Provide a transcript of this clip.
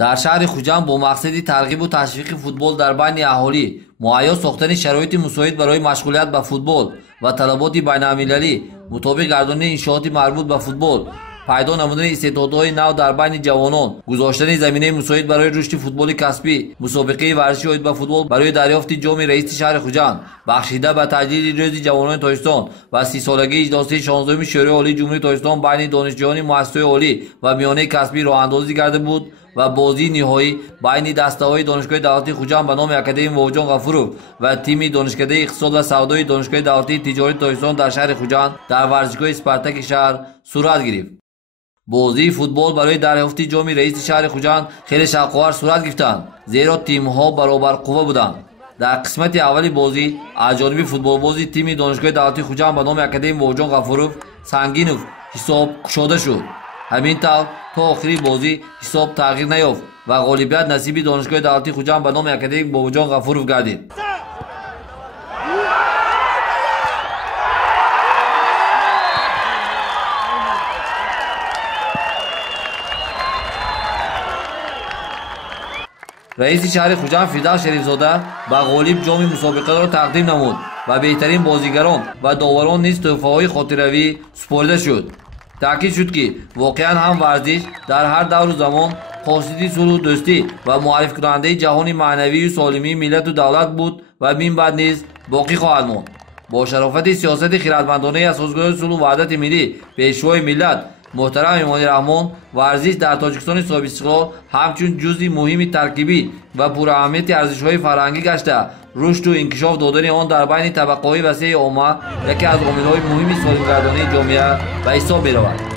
дар шаҳри хуҷанд бо мақсади тарғибу ташвиқи футбол дар байни аҳолӣ муҳайё сохтани шароити мусоид барои машғулият ба футбол ва талаботи байналмилалӣ мутобиқ гардонидани иншооти марбут ба футбол, пайдо намудани истеъдодҳои нав дар байни ҷавонон, гузоштани заминаи мусоид барои рушди футболи касбӣ, мусобиқаи варзиши оид ба футбол барои дарёфти ҷоми раиси шаҳри Хуҷанд, бахшида ба таҷлили рӯзи ҷавонони Тоҷикистон ва 30-солагии иҷлосии 16-уми Шӯрои олии ҷумҳурии Тоҷикистон байни донишҷӯёни муассисаҳои олӣ ва миёнаи касбӣ роҳандозӣ карда буд ва бозии ниҳоӣ байни дастаҳои Донишгоҳи давлатии Хуҷанд ба номи Академияи Вовиҷон Ғафуров ва тими донишкадаи иқтисод ва савдои Донишгоҳи давлатии тиҷории Тоҷикистон дар шаҳри Хуҷанд дар варзишгоҳи Спартаки шаҳр сурат гирифт. бозии футбол барои дарёфти ҷоми раиси шаҳри Хуҷанд хеле шавқовар сурат гирифтанд, зеро тимҳо баробарқувва буданд. дар қисмати аввали бозӣ аз ҷониби футболбози тими Донишгоҳи давлатии Хуҷанд ба номи Академияи Вовиҷон Ғафуров Сангинов ҳисоб кушода шуд. ҳамин тавр то охири бозӣ ҳисоб тағйир наёфт ва ғолибият насиби Донишгоҳи давлатии Хуҷанд ба номи Академияи Вовиҷон Ғафуров гардид. раиси шаҳри Хуҷанд Фирдавс Шерифзода ба ғолиб ҷоми мусобиқаро тақдим намуд ва беҳтарин бозигарон ва доварон низ тӯҳфаҳои хотиравӣ супорида шуд. таъкид шуд ки воқеан ҳам варзиш дар ҳар давру замон қосиди сулҳу дӯстӣ ва муаррифкунандаи ҷаҳони маънавию солимии миллату давлат буд ва минбаъд низ боқӣ хоҳад монд. бо шарофати сиёсати хиратмандонаи асосгоҳи сулҳу ваҳдати миллӣ пешвои миллат муҳтарам Имони Раҳмон, варзиш дар Тоҷикистони соҳибистиқлол ҳамчун ҷузъи муҳими таркибӣ ва пураҳамияти арзишҳои фарҳангӣ гашта, рушду инкишоф додани он дар байни табақаҳои васеъи омма яке аз омилҳои муҳими солимгардонии ҷомеа ба ҳисоб меравад.